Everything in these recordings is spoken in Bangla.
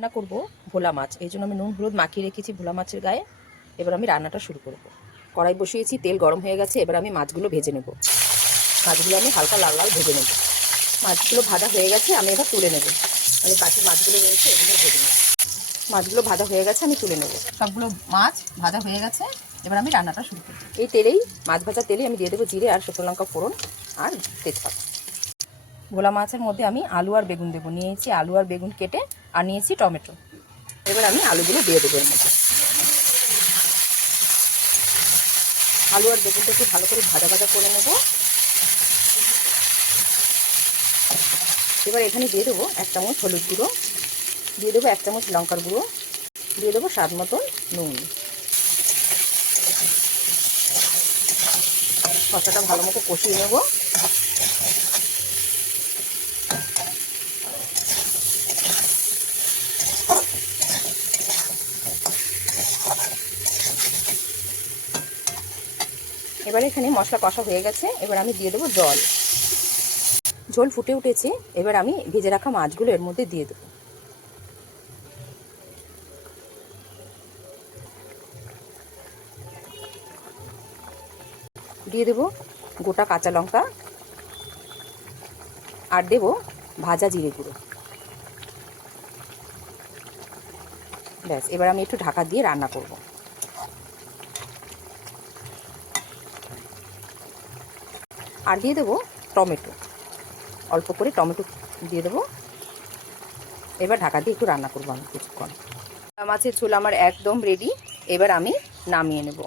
রান্না করব ভোলা মাছ, এই জন্য আমি নুন হলুদ মাখিয়ে রেখেছি ভোলা মাছের গায়ে। এবার আমি রান্নাটা শুরু করব। কড়াই বসিয়েছি, তেল গরম হয়ে গেছে। এবার আমি মাছগুলো ভেজে নেব। মাছগুলো আমি হালকা লাল লাল ভেজে নেব। মাছগুলো ভাজা হয়ে গেছে, আমি এবার তুলে নেব। আমি বাকি মাছগুলো রয়েছে এগুলো ভেজে নেব। মাছগুলো ভাজা হয়ে গেছে, আমি তুলে নেব। সবগুলো মাছ ভাজা হয়ে গেছে, এবার আমি রান্নাটা শুরু করব। এই তেলেই, মাছ ভাজা তেলেই আমি দিয়ে দেবো জিরে আর শুকনো লঙ্কা ফোড়ন আর তেজপাতা। ভোলা মাছের মধ্যে আমি আলু আর বেগুন দেবো। নিয়েছি আলু আর বেগুন কেটে, আর নিয়েছি টমেটো। এবার আমি আলুগুলো দিয়ে দেবো এর মধ্যে। আলু আর বেগুনটা একটু ভালো করে ভাজা ভাজা করে নেব। এবার এখানে দিয়ে দেবো 1 চামচ হলুদ গুঁড়ো, দিয়ে দেবো 1 চামচ লঙ্কার গুঁড়ো, দিয়ে দেবো স্বাদ মতন নুন। মশলাটা ভালো মতো কষিয়ে নেব। এবার এখানে মশলা কষা হয়ে গেছে, এবার আমি দিয়ে দেবো জল। ঝোল ফুটে উঠেছে, এবার আমি ভেজে রাখা মাছগুলো এর মধ্যে দিয়ে দেবো। দিয়ে দেবো গোটা কাঁচা লঙ্কা আর দেবো ভাজা জিরে গুঁড়ো। ব্যাস, এবার আমি একটু ঢাকা দিয়ে রান্না করব। আর দিয়ে দেবো টমেটো, অল্প করে টমেটো দিয়ে দেবো। এবার ঢাকা দিয়ে একটু রান্না করবো আমি কিছুক্ষণ। মাছের ঝোল আমার একদম রেডি, এবার আমি নামিয়ে নেব।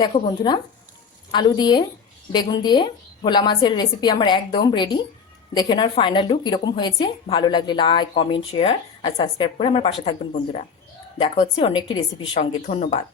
দেখো বন্ধুরা, আলু দিয়ে বেগুন দিয়ে ভোলা মাছের রেসিপি আমার একদম রেডি। দেখে নেওয়ার ফাইনাল লুক কীরকম হয়েছে। ভালো লাগলে লাইক, কমেন্ট, শেয়ার আর সাবস্ক্রাইব করে আমার পাশে থাকবেন বন্ধুরা। দেখা হচ্ছে অন্য একটি রেসিপির সঙ্গে। ধন্যবাদ।